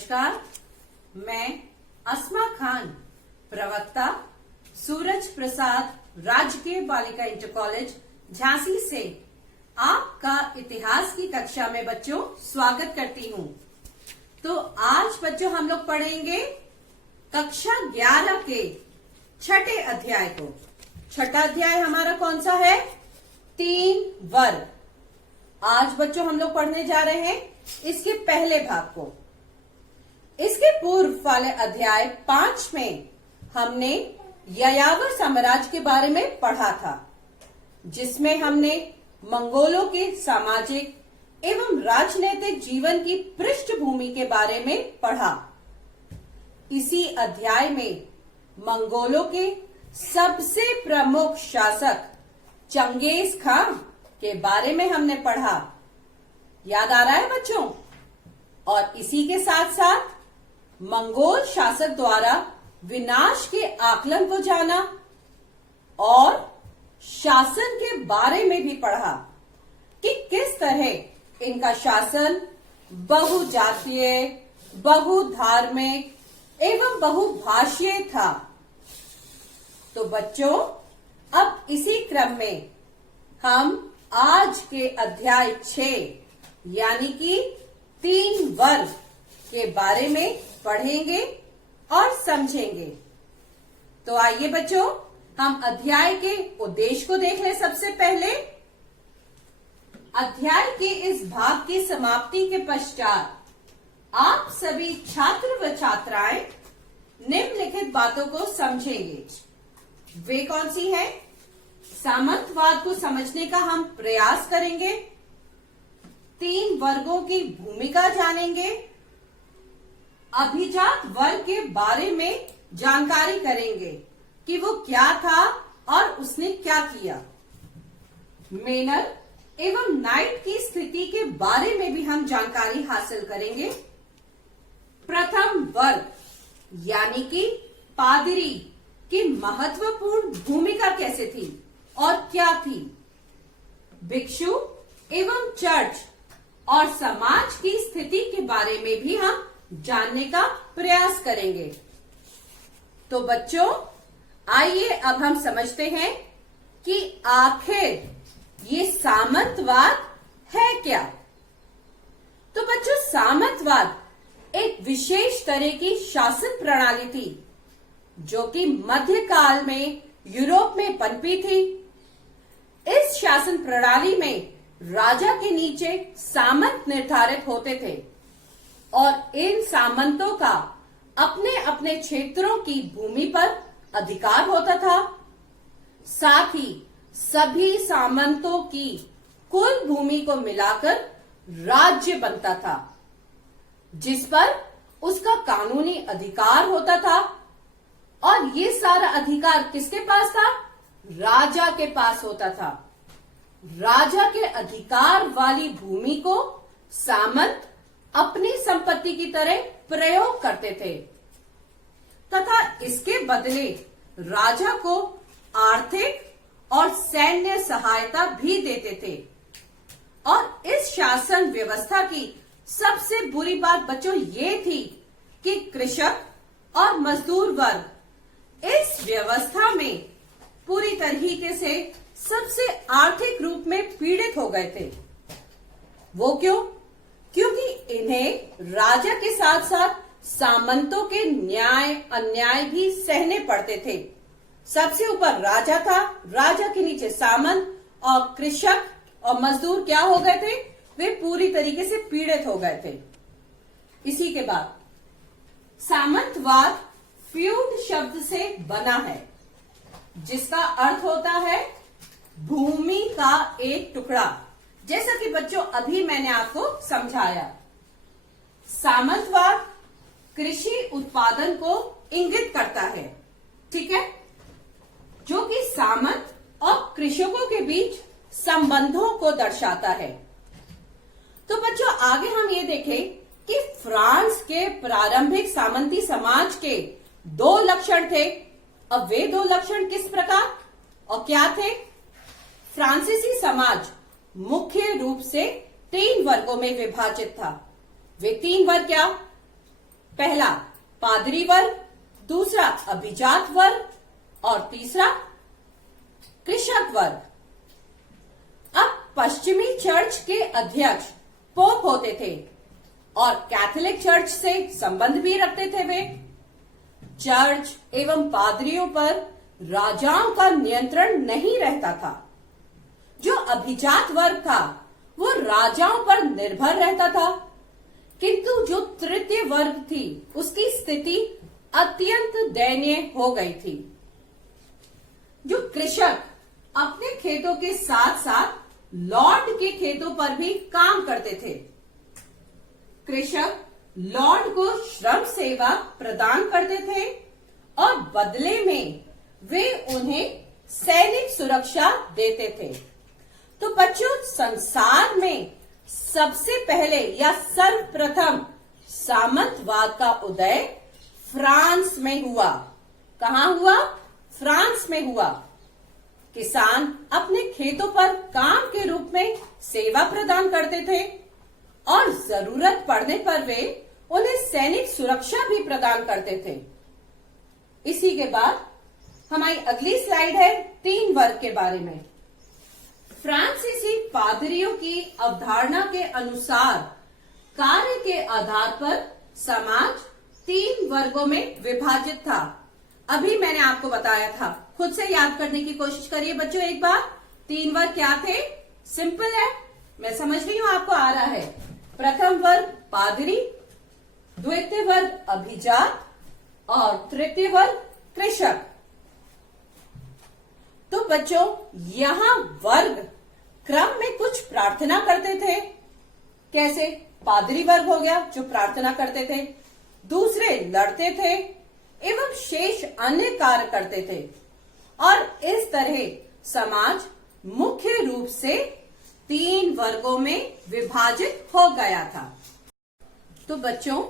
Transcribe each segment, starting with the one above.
नमस्कार, मैं अस्मा खान, प्रवक्ता सूरज प्रसाद राजकीय बालिका इंटर कॉलेज झांसी से आपका इतिहास की कक्षा में बच्चों स्वागत करती हूँ। तो आज बच्चों हम लोग पढ़ेंगे कक्षा 11 के छठे अध्याय को। छठा अध्याय हमारा कौन सा है? 3 वर्ग। आज बच्चों हम लोग पढ़ने जा रहे हैं इसके पहले भाग को। इसके पूर्व वाले अध्याय 5 में हमने यायावर साम्राज्य के बारे में पढ़ा था, जिसमें हमने मंगोलों के सामाजिक एवं राजनीतिक जीवन की पृष्ठभूमि के बारे में पढ़ा। इसी अध्याय में मंगोलों के सबसे प्रमुख शासक चंगेज खान के बारे में हमने पढ़ा। याद आ रहा है बच्चों? और इसी के साथ साथ मंगोल शासक द्वारा विनाश के आकलन को जाना और शासन के बारे में भी पढ़ा कि किस तरह इनका शासन बहुजातीय, बहुधार्मिक एवं बहुभाषीय था। तो बच्चों, अब इसी क्रम में हम आज के अध्याय 6 यानी कि 3 वर्ग के बारे में पढ़ेंगे और समझेंगे। तो आइए बच्चों, हम अध्याय के उद्देश्य को देख लें। सबसे पहले अध्याय के इस भाग की समाप्ति के पश्चात आप सभी छात्र व छात्राएं निम्नलिखित बातों को समझेंगे। वे कौन सी हैं? सामंतवाद को समझने का हम प्रयास करेंगे, 3 वर्गों की भूमिका जानेंगे, अभिजात वर्ग के बारे में जानकारी करेंगे कि वो क्या था और उसने क्या किया। मेनर एवं नाइट की स्थिति के बारे में भी हम जानकारी हासिल करेंगे। प्रथम वर्ग यानी कि पादरी की महत्वपूर्ण भूमिका कैसे थी और क्या थी। भिक्षु एवं चर्च और समाज की स्थिति के बारे में भी हम जानने का प्रयास करेंगे। तो बच्चों, आइए अब हम समझते हैं कि आखिर ये सामंतवाद है क्या। तो बच्चों, सामंतवाद एक विशेष तरह की शासन प्रणाली थी जो कि मध्यकाल में यूरोप में पनपी थी। इस शासन प्रणाली में राजा के नीचे सामंत निर्धारित होते थे और इन सामंतों का अपने अपने क्षेत्रों की भूमि पर अधिकार होता था। साथ ही सभी सामंतों की कुल भूमि को मिलाकर राज्य बनता था, जिस पर उसका कानूनी अधिकार होता था। और ये सारा अधिकार किसके पास था? राजा के पास होता था। राजा के अधिकार वाली भूमि को सामंत अपनी संपत्ति की तरह प्रयोग करते थे तथा इसके बदले राजा को आर्थिक और सैन्य सहायता भी देते थे। और इस शासन व्यवस्था की सबसे बुरी बात बच्चों ये थी कि कृषक और मजदूर वर्ग इस व्यवस्था में पूरी तरीके से सबसे आर्थिक रूप में पीड़ित हो गए थे। वो क्यों? क्योंकि इन्हें राजा के साथ साथ सामंतों के न्याय अन्याय भी सहने पड़ते थे। सबसे ऊपर राजा था, राजा के नीचे सामंत, और कृषक और मजदूर क्या हो गए थे? वे पूरी तरीके से पीड़ित हो गए थे। इसी के बाद सामंतवाद फ्यूड शब्द से बना है, जिसका अर्थ होता है भूमि का एक टुकड़ा। जैसा कि बच्चों अभी मैंने आपको समझाया, सामंतवाद कृषि उत्पादन को इंगित करता है, ठीक है, जो कि सामंत और कृषकों के बीच संबंधों को दर्शाता है। तो बच्चों आगे हम ये देखें कि फ्रांस के प्रारंभिक सामंती समाज के 2 लक्षण थे। अब वे 2 लक्षण किस प्रकार और क्या थे? फ्रांसीसी समाज मुख्य रूप से 3 वर्गों में विभाजित था। वे 3 वर्ग क्या? पहला पादरी वर्ग, दूसरा अभिजात वर्ग और तीसरा कृषक वर्ग। अब पश्चिमी चर्च के अध्यक्ष पोप होते थे और कैथोलिक चर्च से संबंध भी रखते थे। वे चर्च एवं पादरियों पर राजाओं का नियंत्रण नहीं रहता था। जो अभिजात वर्ग था वो राजाओं पर निर्भर रहता था, किंतु जो तृतीय वर्ग थी उसकी स्थिति अत्यंत दयनीय हो गई थी। जो कृषक अपने खेतों के साथ साथ लॉर्ड के खेतों पर भी काम करते थे। कृषक लॉर्ड को श्रम सेवा प्रदान करते थे और बदले में वे उन्हें सैनिक सुरक्षा देते थे। तो बच्चों, संसार में सबसे पहले या सर्वप्रथम सामंतवाद का उदय फ्रांस में हुआ। कहाँ हुआ? फ्रांस में हुआ। किसान अपने खेतों पर काम के रूप में सेवा प्रदान करते थे और जरूरत पड़ने पर वे उन्हें सैनिक सुरक्षा भी प्रदान करते थे। इसी के बाद हमारी अगली स्लाइड है 3 वर्ग के बारे में। फ्रांसीसी पादरियों की अवधारणा के अनुसार कार्य के आधार पर समाज 3 वर्गों में विभाजित था। अभी मैंने आपको बताया था, खुद से याद करने की कोशिश करिए बच्चों एक बार। 3 वर्ग क्या थे? सिंपल है, मैं समझ रही हूं आपको आ रहा है। प्रथम वर्ग पादरी, द्वितीय वर्ग अभिजात और तृतीय वर्ग कृषक। तो बच्चों, यहां वर्ग क्रम में कुछ प्रार्थना करते थे। कैसे? पादरी वर्ग हो गया जो प्रार्थना करते थे, दूसरे लड़ते थे एवं शेष अन्य कार्य करते थे। और इस तरह समाज मुख्य रूप से 3 वर्गों में विभाजित हो गया था। तो बच्चों,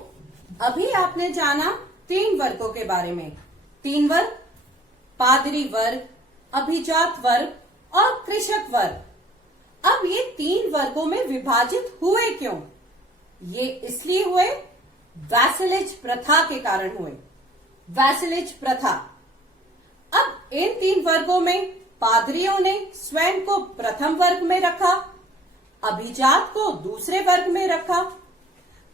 अभी आपने जाना 3 वर्गों के बारे में। 3 वर्ग, पादरी वर्ग, अभिजात वर्ग और कृषक वर्ग। अब ये 3 वर्गों में विभाजित हुए क्यों? ये इसलिए हुए, वैसलेज प्रथा के कारण हुए। वैसलेज प्रथा। अब इन 3 वर्गों में पादरियों ने स्वयं को प्रथम वर्ग में रखा, अभिजात को दूसरे वर्ग में रखा,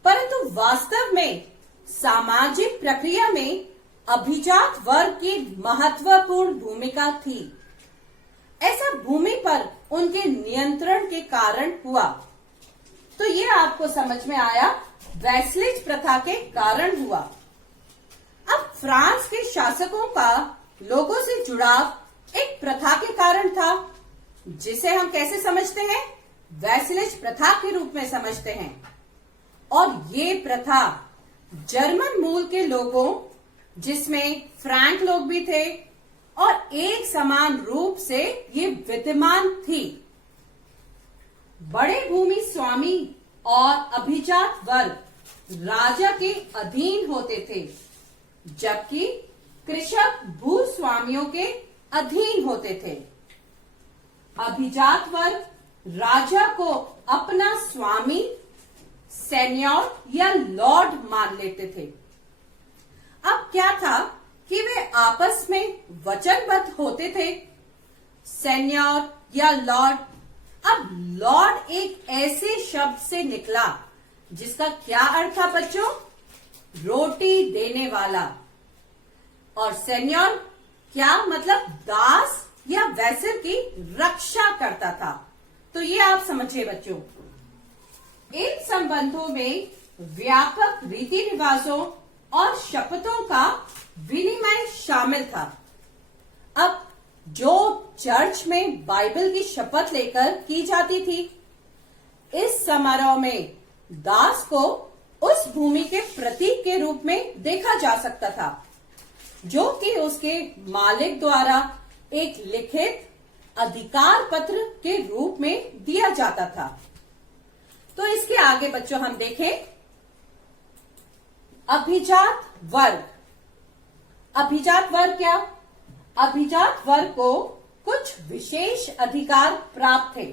परंतु वास्तव में सामाजिक प्रक्रिया में अभिजात वर्ग की महत्वपूर्ण भूमिका थी। ऐसा भूमि पर उनके नियंत्रण के कारण हुआ। तो ये आपको समझ में आया, वैसलेज प्रथा के कारण हुआ। अब फ्रांस के शासकों का लोगों से जुड़ाव एक प्रथा के कारण था, जिसे हम कैसे समझते हैं? वैसलेज प्रथा के रूप में समझते हैं। और ये प्रथा जर्मन मूल के लोगों, जिसमें फ्रैंक लोग भी थे, और एक समान रूप से ये विद्यमान थी। बड़े भूमि स्वामी और अभिजात वर्ग राजा के अधीन होते थे, जबकि कृषक भूस्वामियों के अधीन होते थे। अभिजात वर्ग राजा को अपना स्वामी, सेन्योर या लॉर्ड मान लेते थे। अब क्या था कि वे आपस में वचनबद्ध होते थे। सेन्योर या लॉर्ड। अब लॉर्ड एक ऐसे शब्द से निकला जिसका क्या अर्थ था बच्चों? रोटी देने वाला। और सेन्योर क्या मतलब? दास या वैसल की रक्षा करता था। तो ये आप समझिए बच्चों। इन संबंधों में व्यापक रीति रिवाजों और शपथों का विनिमय शामिल था। अब जो चर्च में बाइबल की शपथ लेकर की जाती थी, इस समारोह में दास को उस भूमि के प्रतीक के रूप में देखा जा सकता था, जो कि उसके मालिक द्वारा एक लिखित अधिकार पत्र के रूप में दिया जाता था। तो इसके आगे बच्चों हम देखें अभिजात वर्ग। अभिजात वर्ग क्या? अभिजात वर्ग को कुछ विशेष अधिकार प्राप्त थे।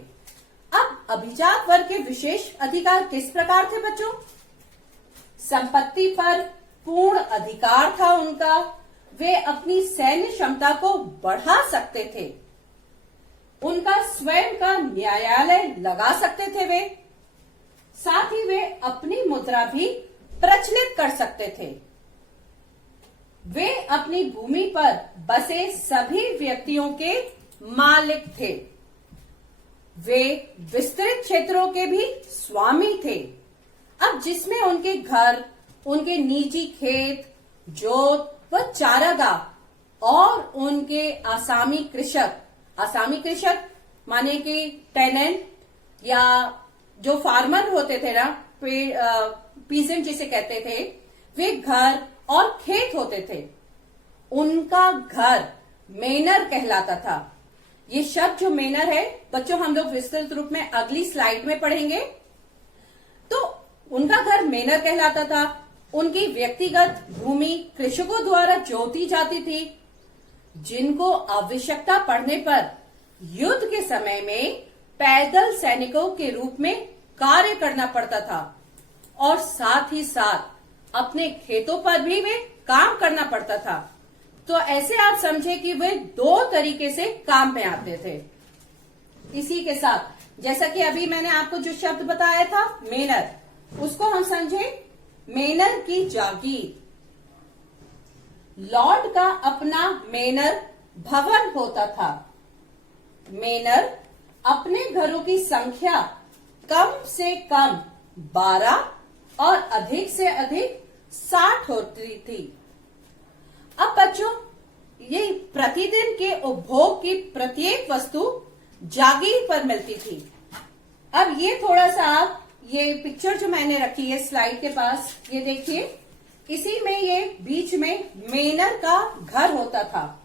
अब अभिजात वर्ग के विशेष अधिकार किस प्रकार थे बच्चों? संपत्ति पर पूर्ण अधिकार था उनका, वे अपनी सैन्य क्षमता को बढ़ा सकते थे, उनका स्वयं का न्यायालय लगा सकते थे वे, साथ ही वे अपनी मुद्रा भी प्रचलित कर सकते थे। वे अपनी भूमि पर बसे सभी व्यक्तियों के मालिक थे। वे विस्तृत क्षेत्रों के भी स्वामी थे। अब जिसमें उनके घर, उनके निजी खेत, जोत व चारागाह और उनके आसामी कृषक माने कि टेनेंट या जो फार्मर होते थे ना, पीजेंट जिसे कहते थे, वे घर और खेत होते थे। उनका घर मेनर कहलाता था। ये शब्द जो मेनर है बच्चों हम लोग विस्तृत रूप में अगली स्लाइड में पढ़ेंगे। तो उनका घर मेनर कहलाता था। उनकी व्यक्तिगत भूमि कृषकों द्वारा जोती जाती थी, जिनको आवश्यकता पड़ने पर युद्ध के समय में पैदल सैनिकों के रूप में कार्य करना पड़ता था और साथ ही साथ अपने खेतों पर भी वे काम करना पड़ता था। तो ऐसे आप समझे कि वे दो तरीके से काम में आते थे। इसी के साथ जैसा कि अभी मैंने आपको जो शब्द बताया था मेनर, उसको हम समझे मेनर की जागीर। लॉर्ड का अपना मेनर भवन होता था। मेनर अपने घरों की संख्या कम से कम 12 और अधिक से अधिक 60 होती थी। अब बच्चों, ये प्रतिदिन के उपभोग की प्रत्येक वस्तु जागीर पर मिलती थी। अब ये थोड़ा सा आप ये पिक्चर जो मैंने रखी है स्लाइड के पास, ये देखिए, इसी में ये बीच में मेनर का घर होता था।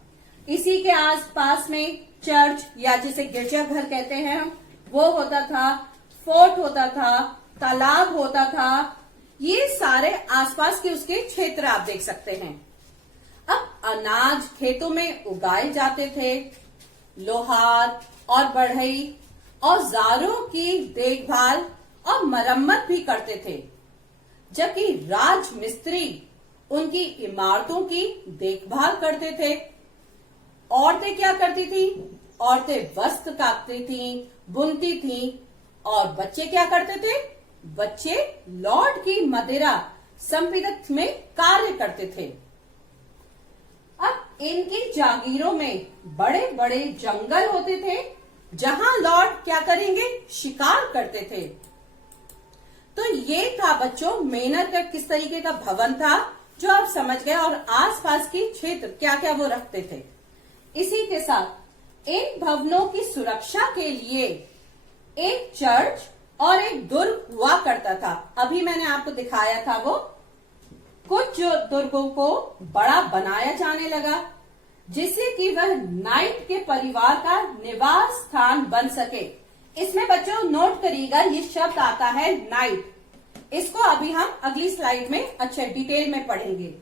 इसी के आसपास में चर्च या जिसे गिरजाघर कहते हैं हम, वो होता था, फोर्ट होता था, तालाब होता था। ये सारे आसपास के उसके क्षेत्र आप देख सकते हैं। अब अनाज खेतों में उगाए जाते थे। लोहार और बढ़ई औजारों की देखभाल और मरम्मत भी करते थे, जबकि राजमिस्त्री उनकी इमारतों की देखभाल करते थे। औरतें क्या करती थी? औरतें वस्त्र काटती थीं, बुनती थीं, और बच्चे क्या करते थे? बच्चे लॉर्ड की मदिरा संपत्ति में कार्य करते थे। अब इनकी जागीरों में बड़े बड़े जंगल होते थे, जहां लॉर्ड क्या करेंगे? शिकार करते थे। तो ये था बच्चों मेनर का किस तरीके का भवन था, जो आप समझ गए, और आसपास के क्षेत्र क्या क्या वो रखते थे। इसी के साथ इन भवनों की सुरक्षा के लिए एक चर्च और एक दुर्ग हुआ करता था। अभी मैंने आपको दिखाया था वो कुछ दुर्गों को बड़ा बनाया जाने लगा, जिससे कि वह नाइट के परिवार का निवास स्थान बन सके। इसमें बच्चों नोट करिएगा, ये शब्द आता है नाइट। इसको अभी हम अगली स्लाइड में अच्छे डिटेल में पढ़ेंगे।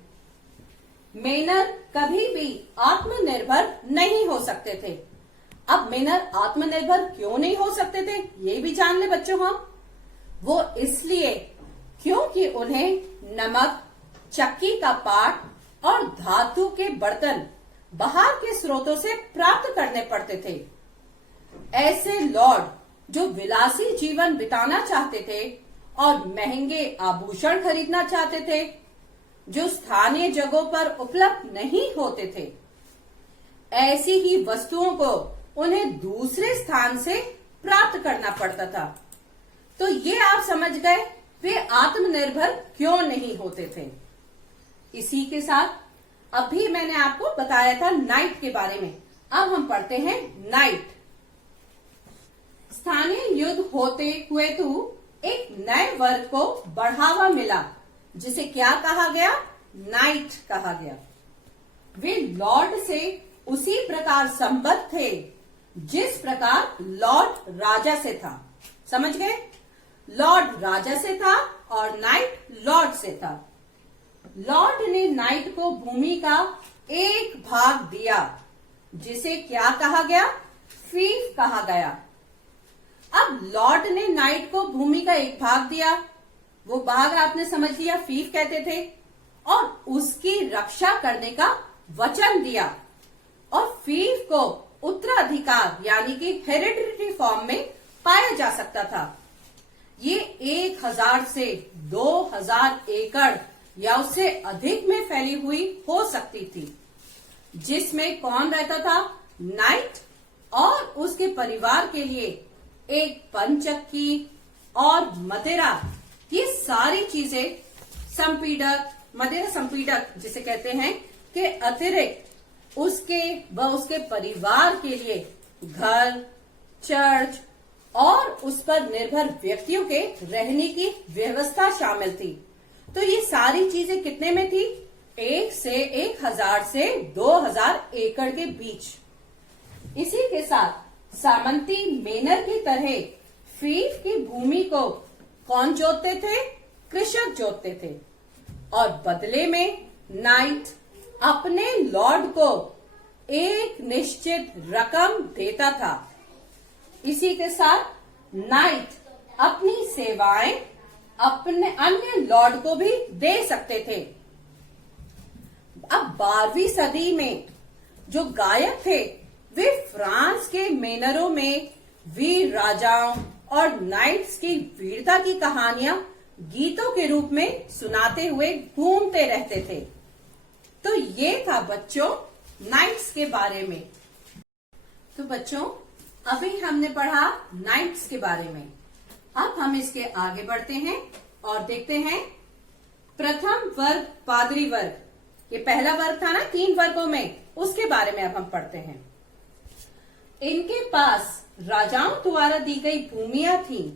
मेनर कभी भी आत्मनिर्भर नहीं हो सकते थे। अब मेनर आत्मनिर्भर क्यों नहीं हो सकते थे, ये भी जान ले बच्चों हम। वो इसलिए क्योंकि उन्हें नमक, चक्की का पाट और धातु के बर्तन बाहर के स्रोतों से प्राप्त करने पड़ते थे। ऐसे लॉर्ड जो विलासी जीवन बिताना चाहते थे और महंगे आभूषण खरीदना चाहते थे, जो स्थानीय जगहों पर उपलब्ध नहीं होते थे, ऐसी ही वस्तुओं को उन्हें दूसरे स्थान से प्राप्त करना पड़ता था। तो ये आप समझ गए वे आत्मनिर्भर क्यों नहीं होते थे। इसी के साथ अभी मैंने आपको बताया था नाइट के बारे में। अब हम पढ़ते हैं नाइट। स्थानीय युद्ध होते हुए तो एक नए वर्ग को बढ़ावा मिला, जिसे क्या कहा गया? नाइट कहा गया। वे लॉर्ड से उसी प्रकार संबद्ध थे जिस प्रकार लॉर्ड राजा से था। समझ गए? लॉर्ड राजा से था और नाइट लॉर्ड से था। लॉर्ड ने नाइट को भूमि का एक भाग दिया, जिसे क्या कहा गया? फीफ कहा गया। अब लॉर्ड ने नाइट को भूमि का एक भाग दिया, वो भाग आपने समझ लिया, फीफ कहते थे। और उसकी रक्षा करने का वचन दिया और फीफ को उत्तराधिकार यानी कि हेरिडिटरी फॉर्म में पाया जा सकता था। ये 1000 से 2000 एकड़ या उससे अधिक में फैली हुई हो सकती थी, जिसमें कौन रहता था? नाइट और उसके परिवार के लिए एक पंचक्की और मदिरा, ये सारी चीजें संपीडक, मदिरा संपीडक जिसे कहते हैं, के अतिरिक्त उसके व उसके परिवार के लिए घर, चर्च और उस पर निर्भर व्यक्तियों के रहने की व्यवस्था शामिल थी। तो ये सारी चीजें कितने में थी? 1000 से 2000 एकड़ के बीच। इसी के साथ सामंती मेनर की तरह फीफ की भूमि को कौन जोतते थे? कृषक जोतते थे और बदले में नाइट अपने लॉर्ड को एक निश्चित रकम देता था। इसी के साथ नाइट अपनी सेवाएं अपने अन्य लॉर्ड को भी दे सकते थे। अब 12वीं सदी में जो गायक थे वे फ्रांस के मेनरों में वीर राजाओं और नाइट्स की वीरता की कहानियां गीतों के रूप में सुनाते हुए घूमते रहते थे। तो ये था बच्चों नाइट्स के बारे में। तो बच्चों अभी हमने पढ़ा नाइट्स के बारे में। अब हम इसके आगे बढ़ते हैं और देखते हैं प्रथम वर्ग पादरी वर्ग। ये पहला वर्ग था ना 3 वर्गों में, उसके बारे में अब हम पढ़ते हैं। इनके पास राजाओं द्वारा दी गई भूमियां थीं,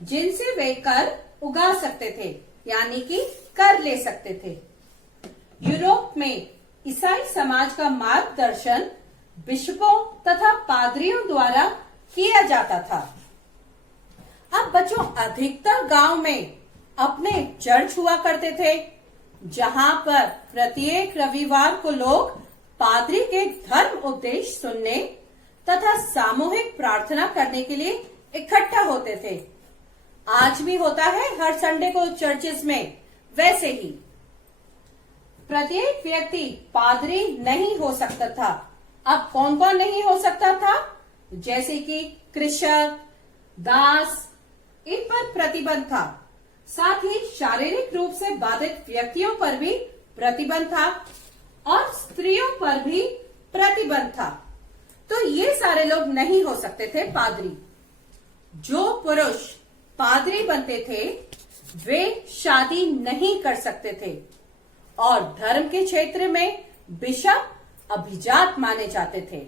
जिनसे वे कर उगा सकते थे, यानी कि कर ले सकते थे। यूरोप में ईसाई समाज का मार्गदर्शन बिशपों तथा पादरियों द्वारा किया जाता था। अब बच्चों अधिकतर गांव में अपने चर्च हुआ करते थे, जहां पर प्रत्येक रविवार को लोग पादरी के धर्म उपदेश सुनने तथा सामूहिक प्रार्थना करने के लिए इकट्ठा होते थे। आज भी होता है हर संडे को चर्चेस में। वैसे ही प्रत्येक व्यक्ति पादरी नहीं हो सकता था। अब कौन कौन नहीं हो सकता था? जैसे कि कृषक, दास, इन पर प्रतिबंध था। साथ ही शारीरिक रूप से बाधित व्यक्तियों पर भी प्रतिबंध था और स्त्रियों पर भी प्रतिबंध था। तो ये सारे लोग नहीं हो सकते थे पादरी। जो पुरुष पादरी बनते थे वे शादी नहीं कर सकते थे और धर्म के क्षेत्र में बिशप अभिजात माने जाते थे।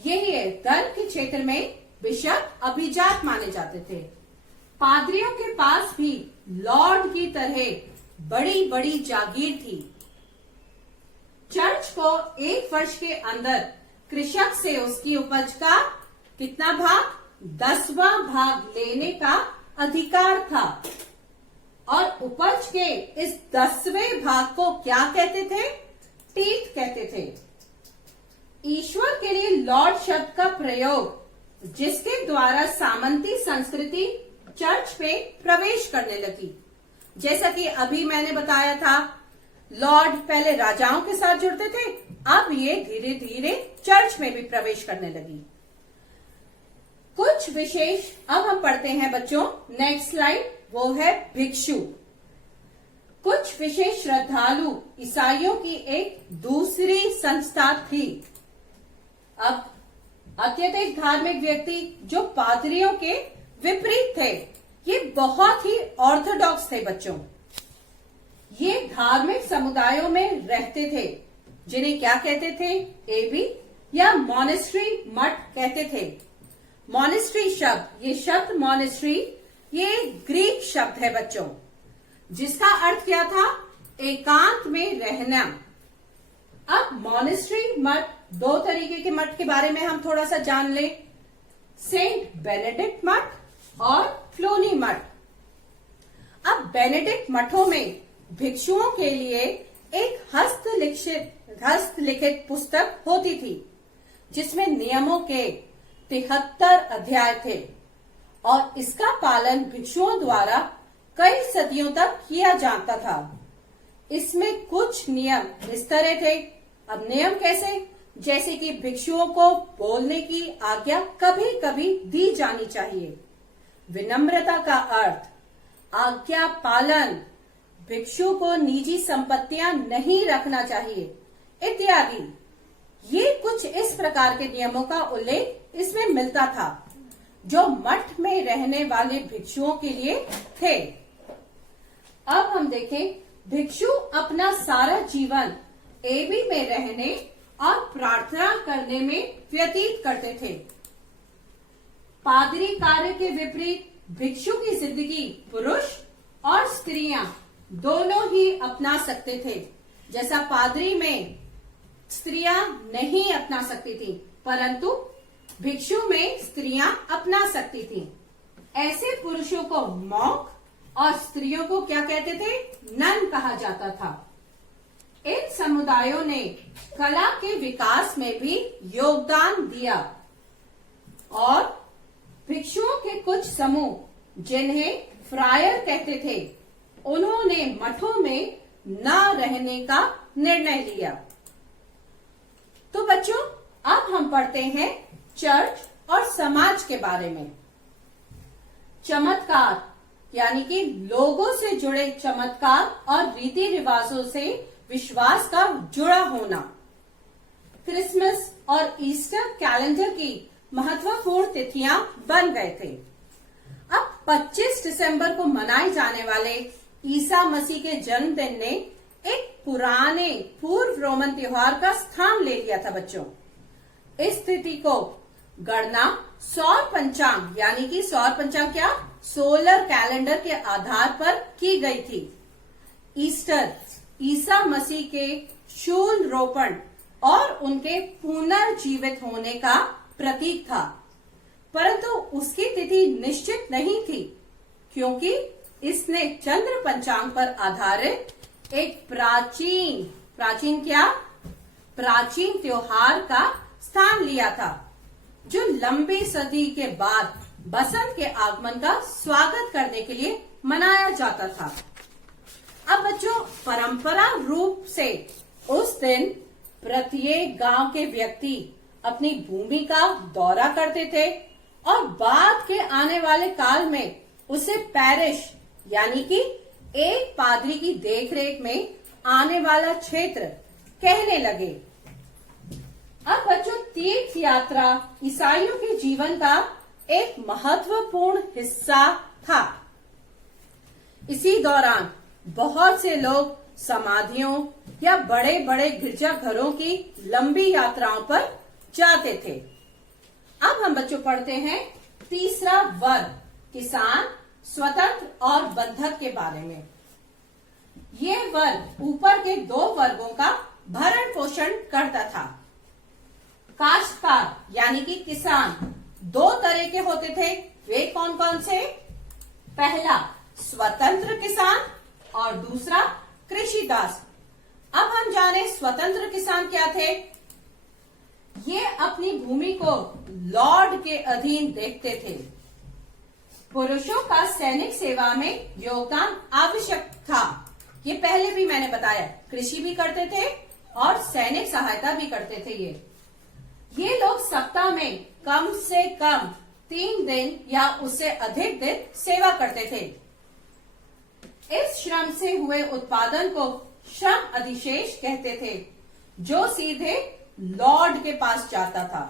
यही है, धर्म के क्षेत्र में बिशप अभिजात माने जाते थे। पादरियों के पास भी लॉर्ड की तरह बड़ी बड़ी जागीर थी। चर्च को 1 वर्ष के अंदर कृषक से उसकी उपज का कितना भाग? 10वां भाग लेने का अधिकार था और उपज के इस 10वें भाग को क्या कहते थे? टीथ कहते थे। ईश्वर के लिए लॉर्ड शब्द का प्रयोग, जिसके द्वारा सामंती संस्कृति चर्च में प्रवेश करने लगी। जैसा कि अभी मैंने बताया था, लॉर्ड पहले राजाओं के साथ जुड़ते थे, अब ये धीरे धीरे चर्च में भी प्रवेश करने लगी। कुछ विशेष अब हम पढ़ते हैं बच्चों, नेक्स्ट स्लाइड, वो है भिक्षु। कुछ विशेष श्रद्धालु ईसाइयों की एक दूसरी संस्था थी। अब अत्यधिक धार्मिक व्यक्ति जो पादरियों के विपरीत थे, ये बहुत ही ऑर्थोडॉक्स थे बच्चों। ये धार्मिक समुदायों में रहते थे, जिन्हें क्या कहते थे? एबी या मॉनेस्ट्री मठ कहते थे। मॉनेस्ट्री शब्द, ये शब्द मॉनेस्ट्री, ये ग्रीक शब्द है बच्चों, जिसका अर्थ क्या था? एकांत में रहना। अब मॉनेस्ट्री मठ, 2 तरीके के मठ के बारे में हम थोड़ा सा जान ले। सेंट बेनेडिक्ट मठ और क्लोनी मठ। अब बेनेडिक्ट मठों में भिक्षुओं के लिए एक हस्तलिखित पुस्तक होती थी, जिसमें नियमों के 73 अध्याय थे और इसका पालन भिक्षुओं द्वारा कई सदियों तक किया जाता था। इसमें कुछ नियम इस तरह थे। अब नियम कैसे? जैसे कि भिक्षुओं को बोलने की आज्ञा कभी कभी दी जानी चाहिए। विनम्रता का अर्थ आज्ञा पालन, भिक्षु को निजी संपत्तियां नहीं रखना चाहिए इत्यादि। ये कुछ इस प्रकार के नियमों का उल्लेख इसमें मिलता था जो मठ में रहने वाले भिक्षुओं के लिए थे। अब हम देखें, भिक्षु अपना सारा जीवन एबी में रहने और प्रार्थना करने में व्यतीत करते थे। पादरी कार्य के विपरीत भिक्षु की जिंदगी पुरुष और स्त्रियां दोनों ही अपना सकते थे। जैसा पादरी में स्त्रियां नहीं अपना सकती थी, परंतु भिक्षु में स्त्रियां अपना सकती थी। ऐसे पुरुषों को मॉन्क और स्त्रियों को क्या कहते थे? नन कहा जाता था। इन समुदायों ने कला के विकास में भी योगदान दिया और भिक्षुओं के कुछ समूह जिन्हें फ्रायर कहते थे, उन्होंने मठों में न रहने का निर्णय लिया। तो बच्चों, अब हम पढ़ते हैं चर्च और समाज के बारे में। चमत्कार यानी कि लोगों से जुड़े चमत्कार और रीति रिवाजों से विश्वास का जुड़ा होना। क्रिसमस और ईस्टर कैलेंडर की महत्वपूर्ण तिथियां बन गए थे। अब 25 दिसंबर को मनाए जाने वाले ईसा मसीह के जन्मदिन ने एक पुराने पूर्व रोमन त्योहार का स्थान ले लिया था बच्चों। इस तिथि को गणना सौर पंचांग यानी कि सौर पंचांग क्या, सोलर कैलेंडर के आधार पर की गई थी। ईस्टर ईसा मसीह के शूल रोपण और उनके पुनर्जीवित होने का प्रतीक था, परंतु उसकी तिथि निश्चित नहीं थी क्योंकि इसने चंद्र पंचांग पर आधारित एक प्राचीन त्योहार का स्थान लिया था जो लंबी सदी के बाद बसंत के आगमन का स्वागत करने के लिए मनाया जाता था। अब बच्चों, परंपरा रूप से उस दिन प्रत्येक गांव के व्यक्ति अपनी भूमि का दौरा करते थे और बाद के आने वाले काल में उसे पैरिश यानी कि एक पादरी की देखरेख में आने वाला क्षेत्र कहने लगे। अब बच्चों, तीर्थ यात्रा ईसाइयों के जीवन का एक महत्वपूर्ण हिस्सा था। इसी दौरान बहुत से लोग समाधियों या बड़े बड़े गिरजाघरों की लंबी यात्राओं पर जाते थे। अब हम बच्चों पढ़ते हैं तीसरा वर्ग, किसान, स्वतंत्र और बंधक के बारे में। ये वर्ग ऊपर के दो वर्गों का भरण पोषण करता था। काश्तकार यानी कि किसान दो तरह के होते थे। वे कौन कौन से? पहला स्वतंत्र किसान और दूसरा कृषिदास। अब हम जाने स्वतंत्र किसान क्या थे। ये अपनी भूमि को लॉर्ड के अधीन देखते थे। पुरुषों का सैनिक सेवा में योगदान आवश्यक था। ये पहले भी मैंने बताया, कृषि भी करते थे और सैनिक सहायता भी करते थे। ये लोग सप्ताह में कम से कम 3 दिन या उससे अधिक दिन सेवा करते थे। इस श्रम से हुए उत्पादन को श्रम अधिशेष कहते थे, जो सीधे लॉर्ड के पास जाता था।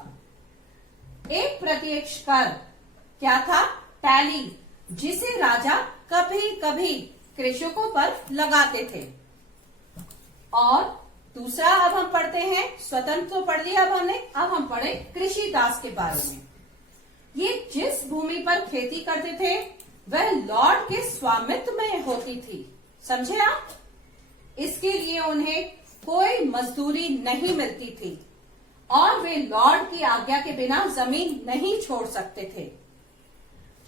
एक प्रत्यक्ष कर क्या था? टैली, जिसे राजा कभी कभी कृषकों पर लगाते थे। और दूसरा अब हम पढ़ते हैं, स्वतंत्र तो पढ़ लिया अब हमने, अब हम पढ़े कृषि दास के बारे में। ये जिस भूमि पर खेती करते थे वह लॉर्ड के स्वामित्व में होती थी। समझे आप? इसके लिए उन्हें कोई मजदूरी नहीं मिलती थी और वे लॉर्ड की आज्ञा के बिना जमीन नहीं छोड़ सकते थे।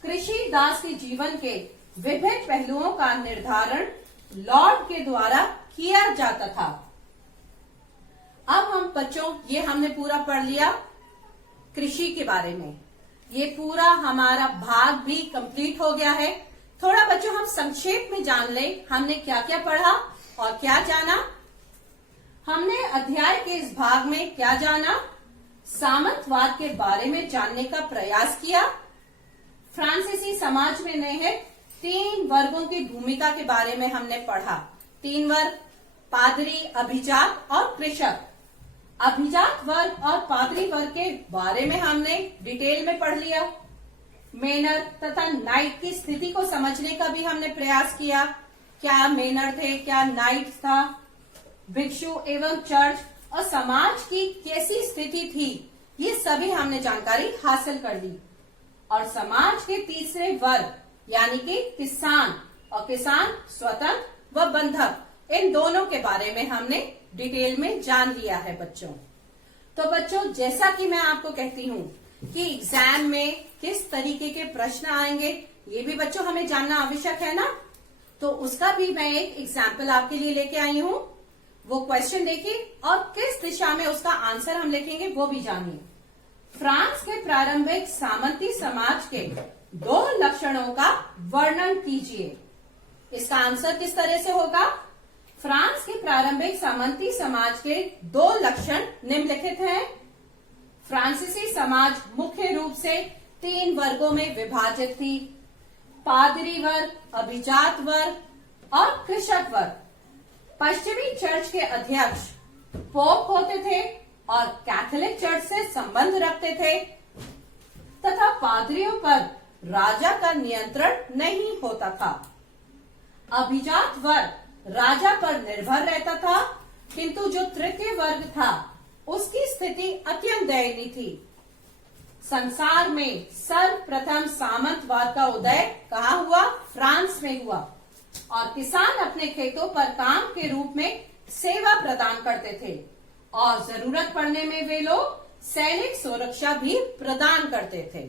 कृषि दास के जीवन के विभिन्न पहलुओं का निर्धारण लॉर्ड के द्वारा किया जाता था। अब हम बच्चों, ये हमने पूरा पढ़ लिया कृषि के बारे में। ये पूरा हमारा भाग भी कंप्लीट हो गया है। थोड़ा बच्चों हम संक्षेप में जान लें हमने क्या क्या पढ़ा और क्या जाना। हमने अध्याय के इस भाग में क्या जाना? सामंतवाद के बारे में जानने का प्रयास किया। फ्रांसीसी समाज में निहित 3 वर्गों की भूमिका के बारे में हमने पढ़ा। 3 वर्ग, पादरी, अभिजात और कृषक। अभिजात वर्ग और पादरी वर्ग के बारे में हमने डिटेल में पढ़ लिया। मेनर तथा नाइट की स्थिति को समझने का भी हमने प्रयास किया। क्या मेनर थे, क्या नाइट था, भिक्षु एवं चर्च और समाज की कैसी स्थिति थी, ये सभी हमने जानकारी हासिल कर ली। और समाज के तीसरे वर्ग यानी कि किसान और किसान स्वतंत्र व बंधक, इन दोनों के बारे में हमने डिटेल में जान लिया है बच्चों। तो बच्चों, जैसा कि मैं आपको कहती हूँ कि एग्जाम में किस तरीके के प्रश्न आएंगे ये भी बच्चों हमें जानना आवश्यक है ना। तो उसका भी मैं एक एग्जाम्पल आपके लिए लेके आई हूँ। वो क्वेश्चन देखिए और किस दिशा में उसका आंसर हम लिखेंगे वो भी जानिए। फ्रांस के प्रारंभिक सामंती समाज के 2 लक्षणों का वर्णन कीजिए। इसका आंसर किस तरह से होगा? फ्रांस के प्रारंभिक सामंती समाज के 2 लक्षण निम्नलिखित हैं। फ्रांसीसी समाज मुख्य रूप से 3 वर्गों में विभाजित थी। पादरी वर्ग, अभिजात वर्ग और कृषक वर्ग। पश्चिमी चर्च के अध्यक्ष पोप होते थे और कैथोलिक चर्च से संबंध रखते थे तथा पादरियों पर राजा का नियंत्रण नहीं होता था। अभिजात वर्ग राजा पर निर्भर रहता था, किंतु जो तृतीय वर्ग था उसकी स्थिति अत्यंत दयनीय थी। संसार में सर्वप्रथम सामंतवाद का उदय कहाँ हुआ? फ्रांस में हुआ। और किसान अपने खेतों पर काम के रूप में सेवा प्रदान करते थे और जरूरत पड़ने में वे लोग सैनिक सुरक्षा भी प्रदान करते थे।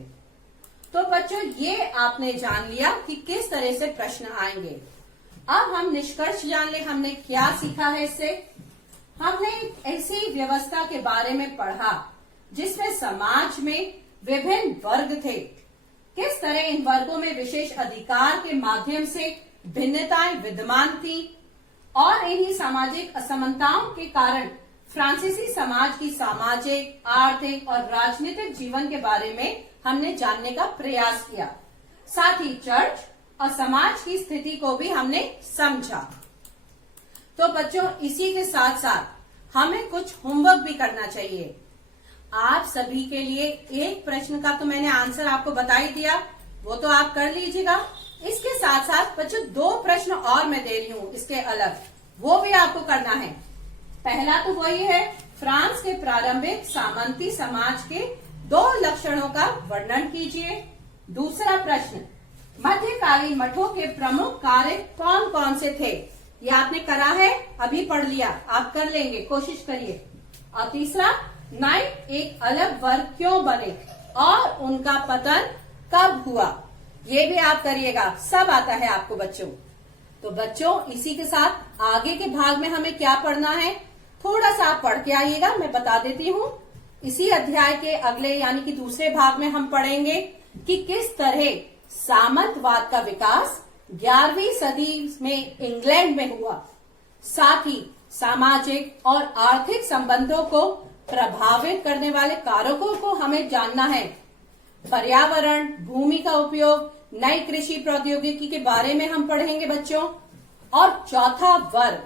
तो बच्चों, ये आपने जान लिया कि किस तरह से प्रश्न आएंगे। अब हम निष्कर्ष जान ले हमने क्या सीखा है इससे। हमने ऐसी व्यवस्था के बारे में पढ़ा जिसमें समाज में विभिन्न वर्ग थे, किस तरह इन वर्गों में विशेष अधिकार के माध्यम से भिन्नताएं विद्यमान थी और इन्हीं सामाजिक असमानताओं के कारण फ्रांसीसी समाज की सामाजिक, आर्थिक और राजनीतिक जीवन के बारे में हमने जानने का प्रयास किया। साथ ही चर्च और समाज की स्थिति को भी हमने समझा। तो बच्चों, इसी के साथ साथ हमें कुछ होमवर्क भी करना चाहिए। आप सभी के लिए एक प्रश्न का तो मैंने आंसर आपको बता ही दिया, वो तो आप कर लीजिएगा। इसके साथ साथ बच्चों 2 प्रश्न और मैं दे रही हूँ इसके अलग, वो भी आपको करना है। पहला तो वही है, फ्रांस के प्रारंभिक सामंती समाज के 2 लक्षणों का वर्णन कीजिए। दूसरा प्रश्न, मध्यकालीन मठों के प्रमुख कार्य कौन कौन से थे? ये आपने करा है, अभी पढ़ लिया, आप कर लेंगे, कोशिश करिए। और तीसरा, नाइट एक अलग वर्ग क्यों बने और उनका पतन कब हुआ? ये भी आप करिएगा, सब आता है आपको बच्चों। तो बच्चों, इसी के साथ आगे के भाग में हमें क्या पढ़ना है थोड़ा सा आप पढ़ के आइएगा, मैं बता देती हूँ। इसी अध्याय के अगले यानी कि दूसरे भाग में हम पढ़ेंगे कि किस तरह सामंतवाद का विकास 11वीं सदी में इंग्लैंड में हुआ। साथ ही सामाजिक और आर्थिक संबंधों को प्रभावित करने वाले कारकों को हमें जानना है। पर्यावरण, भूमि का उपयोग, नई कृषि प्रौद्योगिकी के बारे में हम पढ़ेंगे बच्चों। और चौथा वर्ग,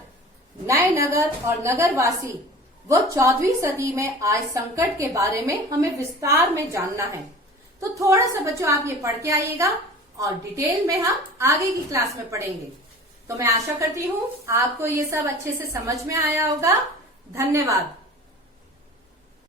नए नगर और नगरवासी, वो 14वीं सदी में आए संकट के बारे में हमें विस्तार में जानना है। तो थोड़ा सा बच्चों आप ये पढ़ के आइएगा और डिटेल में हम आगे की क्लास में पढ़ेंगे। तो मैं आशा करती हूँ आपको ये सब अच्छे से समझ में आया होगा। धन्यवाद।